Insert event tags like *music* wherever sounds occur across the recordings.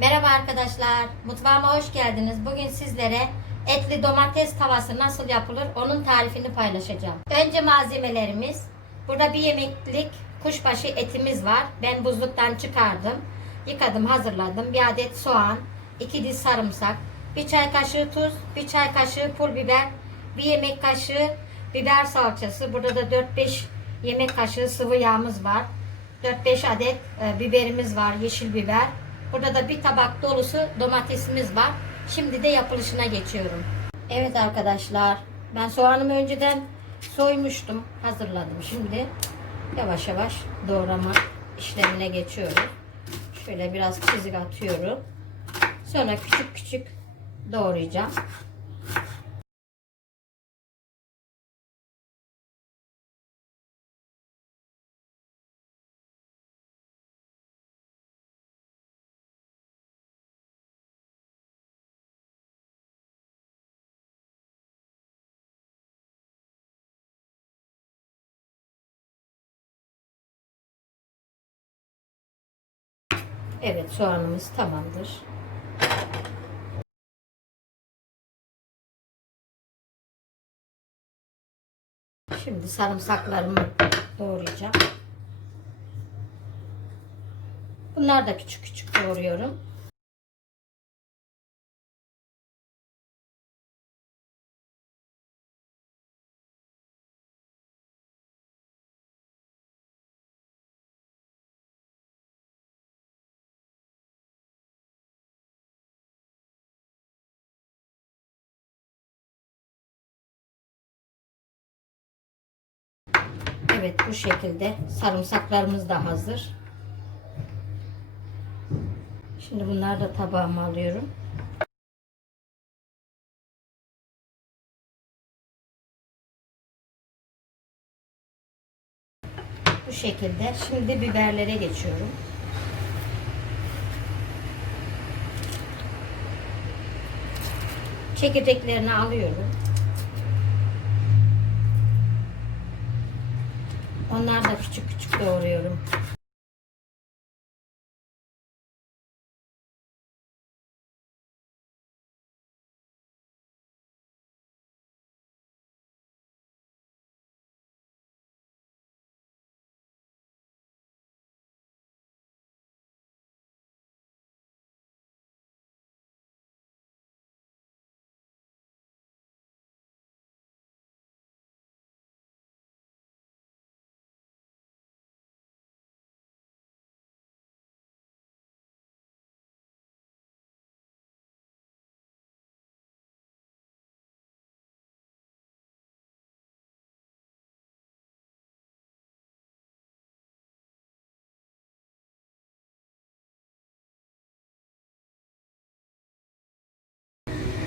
Merhaba arkadaşlar, mutfağıma hoş geldiniz. Bugün sizlere etli domates tavası nasıl yapılır onun tarifini paylaşacağım. Önce malzemelerimiz, burada bir yemeklik kuşbaşı etimiz var. Ben buzluktan çıkardım, yıkadım, hazırladım. Bir adet soğan, iki diş sarımsak, bir çay kaşığı tuz, bir çay kaşığı pul biber, bir yemek kaşığı biber salçası. Burada da 4-5 yemek kaşığı sıvı yağımız var. 4-5 adet e, biberimiz var, yeşil biber. Burada da bir tabak dolusu domatesimiz var. Şimdi de yapılışına geçiyorum. Evet arkadaşlar, ben soğanımı önceden soymuştum, hazırladım. Şimdi yavaş yavaş doğrama işlemine geçiyorum. Şöyle biraz çizik atıyorum. Sonra küçük küçük doğrayacağım. Evet soğanımız tamamdır. Şimdi sarımsaklarımı doğrayacağım. Bunlar da küçük küçük doğruyorum. Evet bu şekilde sarımsaklarımız da hazır. Şimdi bunları da tabağıma alıyorum. Bu şekilde. Şimdi biberlere geçiyorum. Çekirdeklerini alıyorum. Onlar da küçük küçük doğruyorum.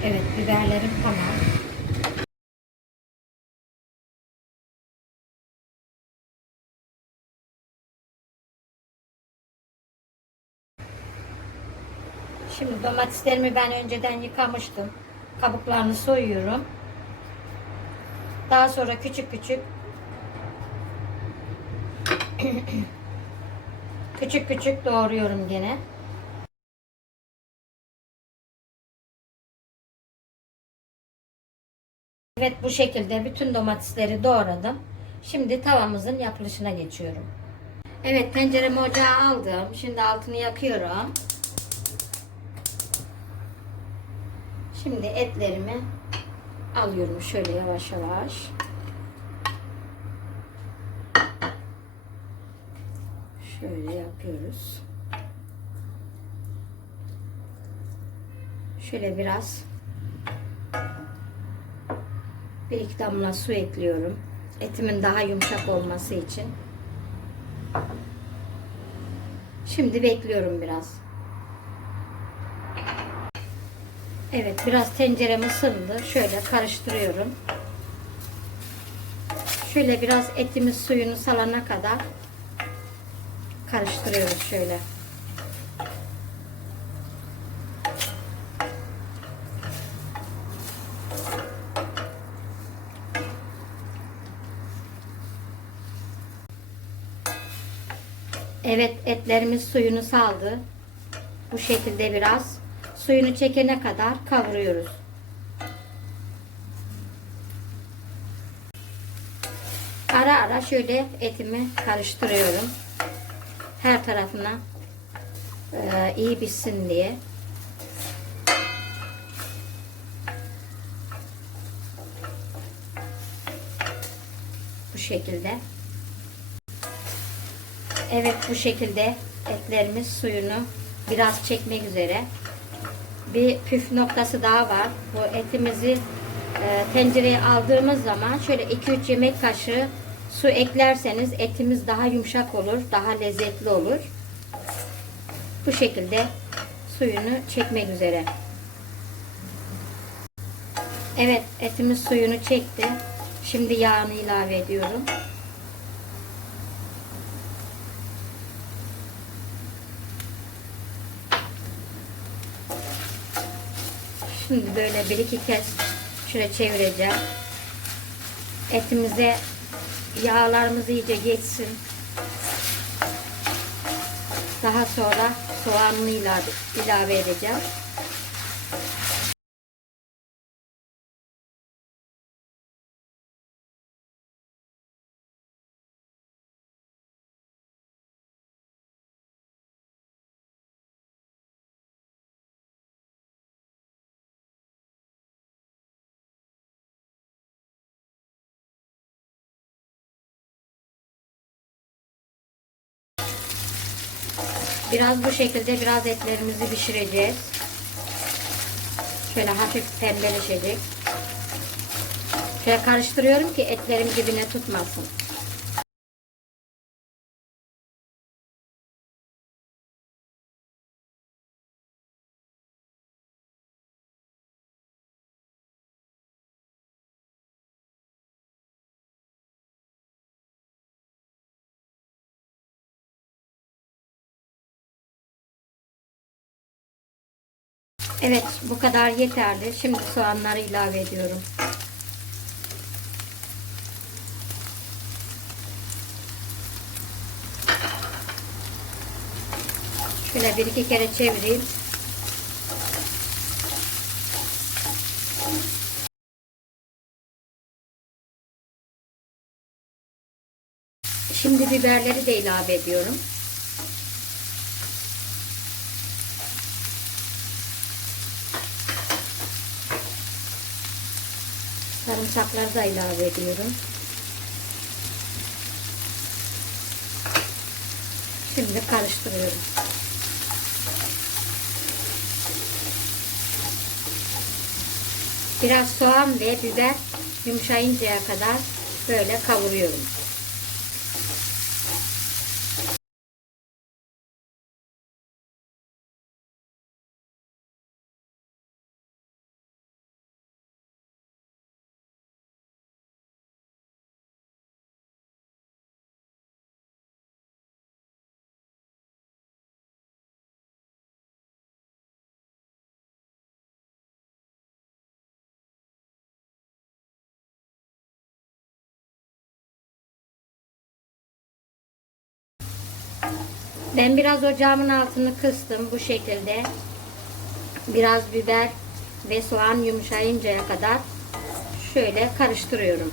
Evet biberlerim tamam. Şimdi domateslerimi ben önceden yıkamıştım. Kabuklarını soyuyorum. Daha sonra küçük küçük *clears throat* küçük küçük doğruyorum gene. Evet bu şekilde bütün domatesleri doğradım. Şimdi tavamızın yapılışına geçiyorum. Evet tenceremi ocağa aldım. Şimdi altını yakıyorum. Şimdi etlerimi alıyorum şöyle yavaş yavaş. Şöyle yapıyoruz. Şöyle biraz bir iki damla su ekliyorum. Etimin daha yumuşak olması için. Şimdi bekliyorum biraz. Evet biraz tencerem ısındı. Şöyle karıştırıyorum. Şöyle biraz etimiz suyunu salana kadar karıştırıyoruz şöyle. Evet etlerimiz suyunu saldı. Bu şekilde biraz suyunu çekene kadar kavuruyoruz. Ara ara şöyle etimi karıştırıyorum. Her tarafına e, iyi pişsin diye. Bu şekilde. Evet bu şekilde etlerimiz suyunu biraz çekmek üzere. Bir püf noktası daha var. Bu etimizi e, tencereye aldığımız zaman şöyle 2-3 yemek kaşığı su eklerseniz etimiz daha yumuşak olur, daha lezzetli olur. Bu şekilde suyunu çekmek üzere. Evet etimiz suyunu çekti. Şimdi yağını ilave ediyorum. Şimdi böyle bir iki kez şöyle çevireceğim. Etimize yağlarımız iyice geçsin. Daha sonra soğanını ilave, ilave edeceğim. Biraz bu şekilde biraz etlerimizi pişireceğiz. Şöyle hafif pembeleşecek. Şöyle karıştırıyorum ki etlerim dibine tutmasın. Evet bu kadar yeterli. Şimdi soğanları ilave ediyorum. Şöyle bir iki kere çevireyim. Şimdi biberleri de ilave ediyorum. Sarımsakları da ilave ediyorum. Şimdi karıştırıyorum. Biraz soğan ve biber yumuşayıncaya kadar böyle kavuruyorum. Ben biraz ocağımın altını kıstım bu şekilde. Biraz biber ve soğan yumuşayıncaya kadar şöyle karıştırıyorum.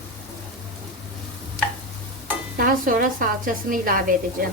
Daha sonra salçasını ilave edeceğim.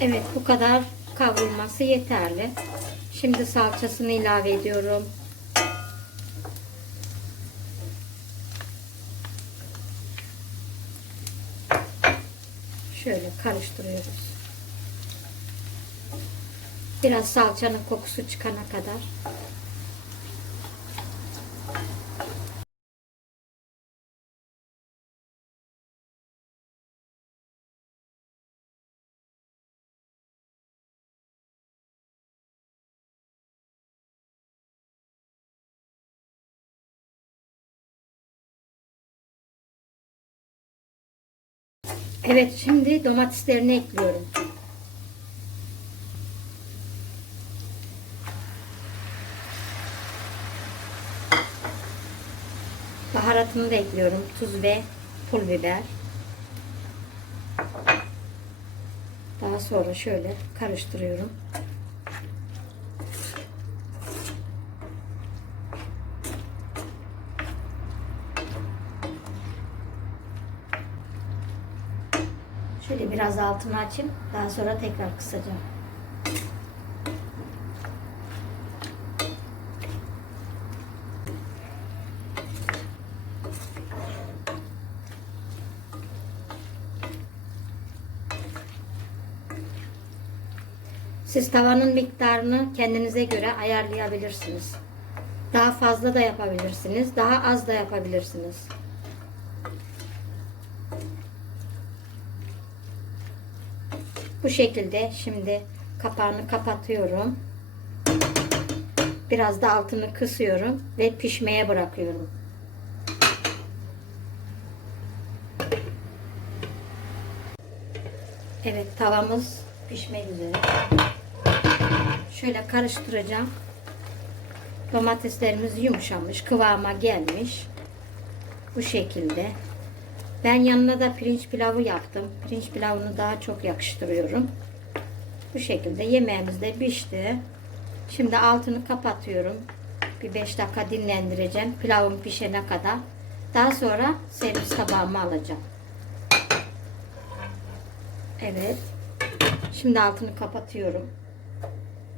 Evet bu kadar kavrulması yeterli. Şimdi salçasını ilave ediyorum. Şöyle karıştırıyoruz. Biraz salçanın kokusu çıkana kadar. Evet şimdi domateslerini ekliyorum. Baharatını da ekliyorum. Tuz ve pul biber. Daha sonra şöyle karıştırıyorum. Şöyle biraz altını açayım. Daha sonra tekrar kısacağım. Siz tavanın miktarını kendinize göre ayarlayabilirsiniz. Daha fazla da yapabilirsiniz, daha az da yapabilirsiniz. Bu şekilde şimdi kapağını kapatıyorum. Biraz da altını kısıyorum ve pişmeye bırakıyorum. Evet tavamız pişmek üzere. Şöyle karıştıracağım. Domateslerimiz yumuşamış, kıvama gelmiş. Bu şekilde. Ben yanına da pirinç pilavı yaptım. Pirinç pilavını daha çok yakıştırıyorum. Bu şekilde yemeğimiz de pişti. Şimdi altını kapatıyorum. Bir 5 dakika dinlendireceğim. Pilavım pişene kadar. Daha sonra servis tabağıma alacağım. Evet. Şimdi altını kapatıyorum.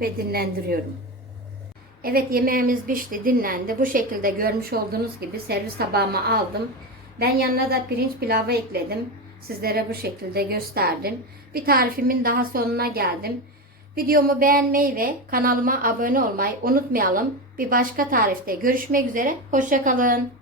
Ve dinlendiriyorum. Evet yemeğimiz pişti, dinlendi. Bu şekilde görmüş olduğunuz gibi servis tabağıma aldım. Ben yanına da pirinç pilavı ekledim. Sizlere bu şekilde gösterdim. Bir tarifimin daha sonuna geldim. Videomu beğenmeyi ve kanalıma abone olmayı unutmayalım. Bir başka tarifte görüşmek üzere. Hoşçakalın.